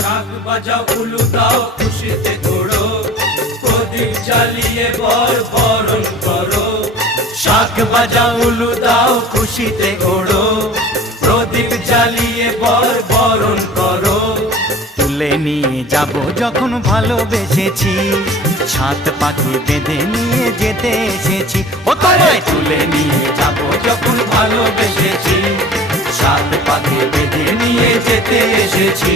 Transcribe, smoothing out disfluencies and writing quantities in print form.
শাক বাজাও উলু দাও খুশিতে ঘোড়ো, প্রদীপ জ্বালিয়ে বরণ করো। শাক বাজাও উলু দাও খুশিতে ঘোড়ো, প্রদীপ জ্বালিয়ে বরণ করো। তুলে নিয়ে যাব যখন ভালোবেসেছি, ছাত পাখি বেঁধে নিয়ে যেতে এসেছি। ও তোমায় তুলে নিয়ে যাব যখন ভালোবেসেছি, সাত পাখি বেঁধে নিয়ে যেতে এসেছি।